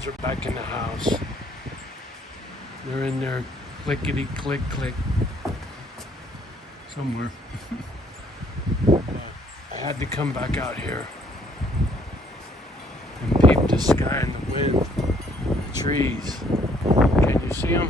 girls are back in the house. They're in there clickety click click somewhere. I had to come back out here and peep the sky and the wind, the trees. Can you see them?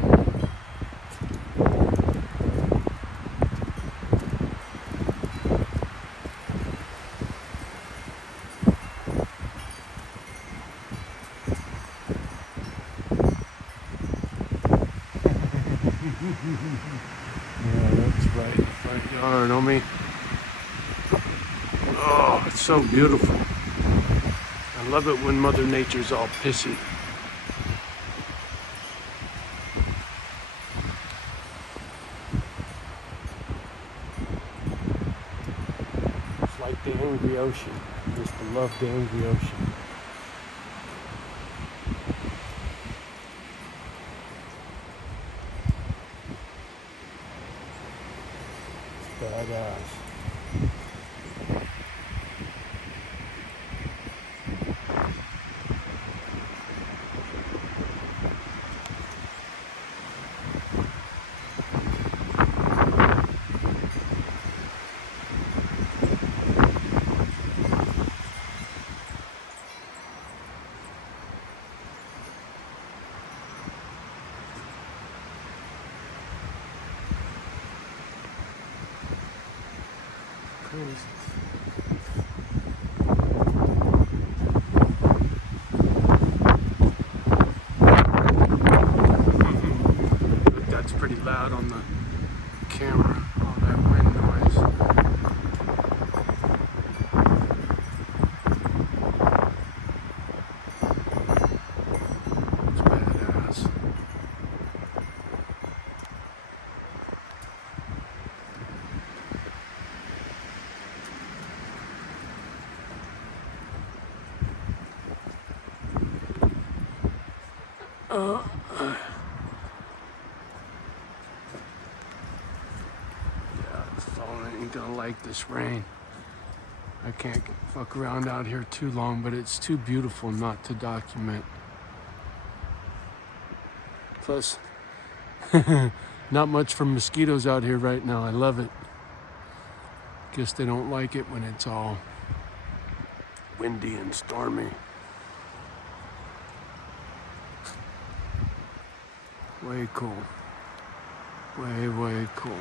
Yeah, that's right in the front yard, homie. Oh, it's so beautiful. I love it when Mother Nature's all pissy. It's like the angry ocean. I used to love the angry ocean. Badass. Crazy. That's pretty loud on the camera, all that wind noise. It's badass. Yeah, the phone ain't gonna like this rain. I can't fuck around out here too long, but it's too beautiful not to document. Plus, not much for mosquitoes out here right now. I love it. Guess they don't like it when it's all windy and stormy. Way cool. Way, way cool.